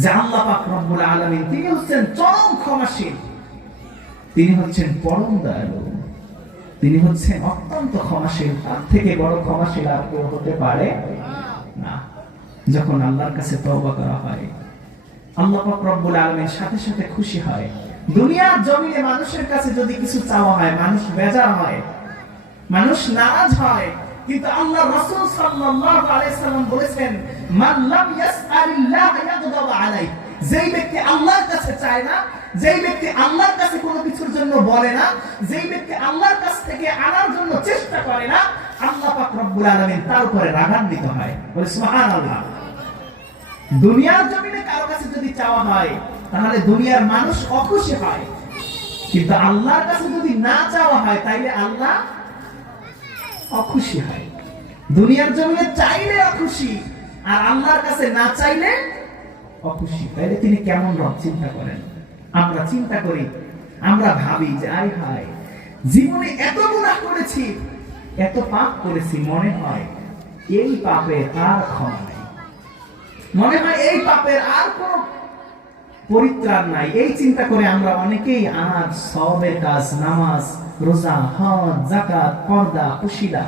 যে আল্লাহ পাক রব্বুল আলামিন তিনি হচ্ছেন চরম ক্ষমাশীল, তিনি হচ্ছেন পরম দয়ালু, তিনি হচ্ছেন অত্যন্ত ক্ষমাশীল। তার থেকে বড় ক্ষমাশীল আর কেউ হতে পারে না। যখন আল্লাহর কাছে তওবা করা হয়, আল্লাহ পাক রব্বুল আলামিন সাথে সাথে খুশি হয়। দুনিয়ার জমিনে মানুষের কাছে যদি কিছু চাওয়া হয়, মানুষ বেজার হয়, মানুষ নারাজ হয়, কিন্তু আল্লাহ রাসূল সাল্লাল্লাহু আলাইহি সাল্লাম বলেছেন, মান লাম ইয়াসআলিল্লাহ ইয়াগদাব আলাইহি, যেই ব্যক্তি আল্লাহর কাছে চায় না, যেই ব্যক্তি আল্লাহর কাছে কোনো কিছুর জন্য বলে না, যেই ব্যক্তি আল্লাহর কাছ থেকে আনার জন্য চেষ্টা করে না, আল্লাহ পাক রব্বুল আলামিন তার উপরে রাগান্বিত হয়। বলে সুবহানাল্লাহ। দুনিয়ার জমিনে কারো কাছে যদি চাওয়া হয়, তাহলে দুনিয়ার মানুষ অখুশি হয়, কিন্তু আল্লাহর কাছে যদি না চাওয়া হয়, তাইলে আল্লাহ অখুশি হয়। দুনিয়ার জমিনে চাইলে অখুশি, আর আল্লাহর কাছে না চাইলে অখুশি। তাইলে তিনি কেমন রব চিন্তা করেন? আমরা চিন্তা করি, আমরা ভাবি যে আয় হায়, জীবনে এত গুনাহ করেছি, এত পাপ করেছি, মনে হয় এই পাপে আর ক্ষমা নেই, মনে হয় এই পাপের আর কোন পরিত্রাণ নাই। এই চিন্তা করে আমরা অনেকেই আর সওয়াবের কাজ, নামাজ, রোজা, হজ, যাকাত, পর্দা, কুশিলা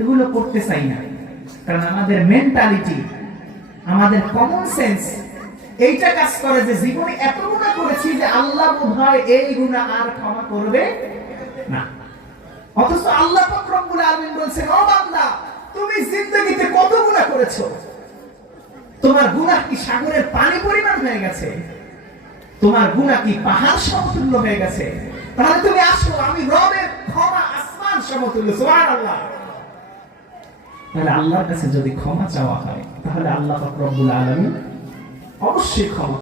এগুলো করতে চাই না। কারণ আমাদের মেন্টালিটি, আমাদের কমন সেন্স এইটা কাজ করে যে জীবনে এত গুনাহ করেছি যে আল্লাহ বোধহয় এই গুনাহ আর ক্ষমা করবে না। অথচ আল্লাহ পাক রব্বুল আলামিন বলেছেন, ও বান্দা, তুমি জিন্দেগিতে কত গুনাহ করেছো? তোমার গুনাহ কি সাগরের পানি পরিমাণ হয়ে গেছে? তোমার গুনাহ কি পাহাড় সমতুল্য হয়ে গেছে? তাহলে তুমি আসো, আমি রবের ক্ষমা আসমান সমতুল্য। সুবহানাল্লাহ। তাহলে আল্লাহর কাছে যদি ক্ষমা চাওয়া হয়, তাহলে আল্লাহ পাক রব্বুল আলামিন অবশ্যই ক্ষমা